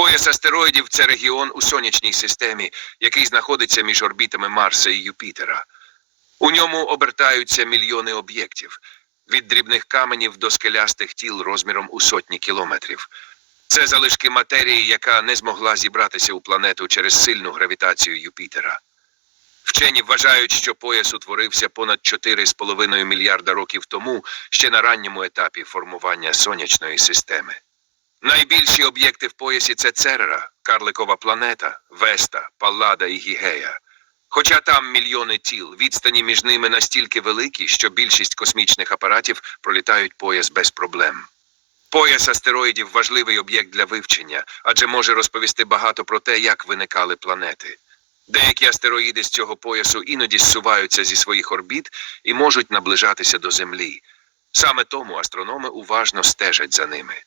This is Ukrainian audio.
Пояс астероїдів це регіон у сонячній системі, який знаходиться між орбітами Марса і Юпітера. У ньому обертаються мільйони об'єктів від дрібних каменів до скелястих тіл розміром у сотні кілометрів. Це залишки матерії, яка не змогла зібратися у планету через сильну гравітацію Юпітера. Вчені вважають, що пояс утворився понад 4,5 мільярда років тому, ще на ранньому етапі формування сонячної системи. Найбільші об'єкти в поясі це Церера, Карликова планета, Веста, Паллада і Гігея. Хоча там мільйони тіл, відстані між ними настільки великі, що більшість космічних апаратів пролітають пояс без проблем. Пояс астероїдів важливий об'єкт для вивчення, адже може розповісти багато про те, як виникали планети. Деякі астероїди з цього поясу іноді зсуваються зі своїх орбіт і можуть наближатися до Землі. Саме тому астрономи уважно стежать за ними.